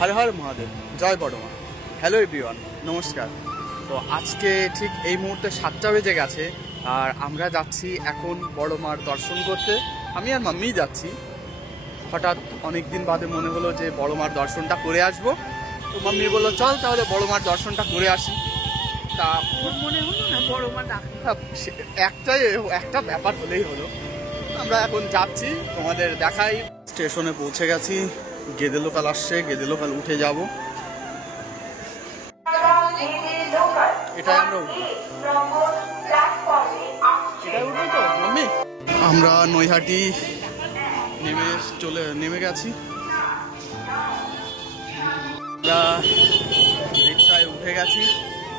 হর হর মহাদেব, জয় বড়মা। Hello everyone, নমস্কার। তো আজকে ঠিক এই মুহূর্তে 7টা বেজে গেছে আর আমরা যাচ্ছি এখন বড়মার দর্শন করতে। আমি আর মাম্মি যাচ্ছি। হঠাৎ অনেক দিন বাদে মনে হলো যে বড়মার দর্শনটা করে আসবো। তো মাম্মি বললো চল তাহলে বড়মার দর্শনটা করে আসি। তা মনে হলো না বড়মা একটা ব্যাপার হলেই হলো। আমরা এখন যাচ্ছি, তোমাদের দেখাই। স্টেশনে পৌঁছে গেছি, গেদে লোকাল আসছে, গেদে লোকাল উঠে যাব। এটাই আমরা উঠবো তো মাম্মি। আমরা নৈহাটি নেমে গেছি। আমরা রিক্সায় উঠে গেছি।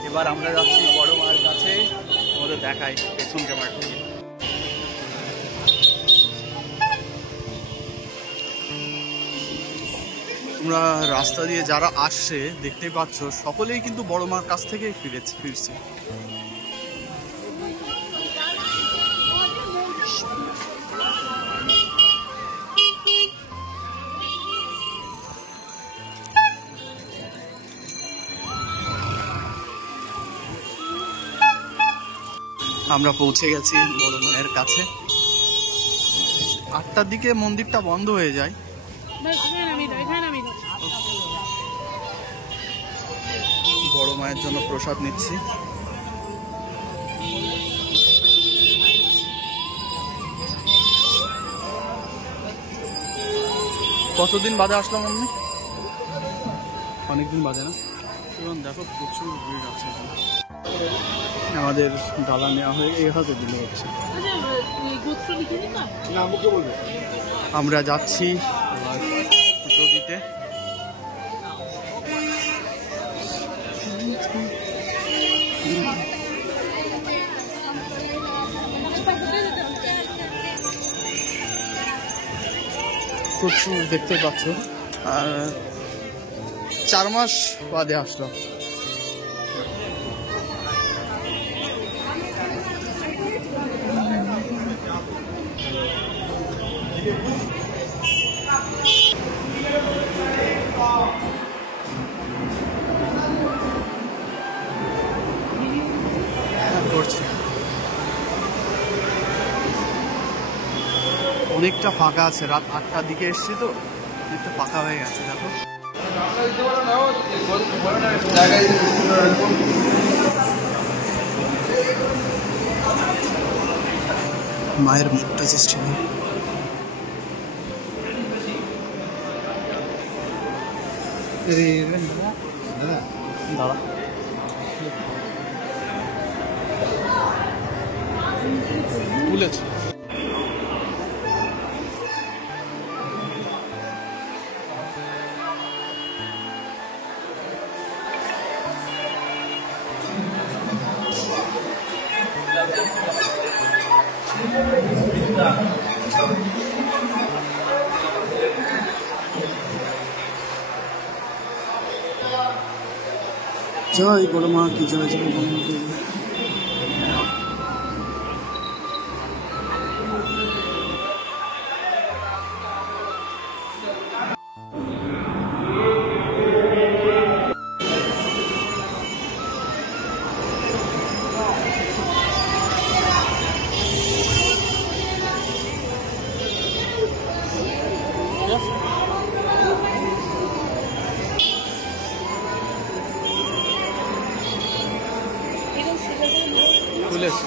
এবার আমরা যাচ্ছি বড় মার কাছে। আমাদের দেখাই পেছন ক্যামেরা থেকে। তোমরা রাস্তা দিয়ে যারা আসছে দেখতেই পাচ্ছ, সকলেই কিন্তু বড় মার কাছ থেকেই ফিরছে। আমরা পৌঁছে গেছি বড় মায়ের কাছে। 8টার দিকে মন্দিরটা বন্ধ হয়ে যায়। বড় মায়ের জন্য প্রসাদ নিচ্ছি। কতদিন বাদে আসলাম আমি? অনেকদিন বাদে না? এবং দেখো প্রচুর ভিড় আছে। আমাদের ডালা নেওয়া হয়ে এই হাতে দিলে হচ্ছে। আমরা যাচ্ছি পুজো দিতে। প্রচুর দেখতে পাচ্ছ। 4 মাস বাদে আসলাম। অনেকটা ফাঁকা আছে, রাত 8টার দিকে এসছি তো অনেকটা ফাঁকা হয়ে গেছে। দেখো মায়ের মুখটা চেষ্টা দাঁড়া তুলেছে। জয় বড় মা কি জয়, জয় বড় মা কি। খুলেছে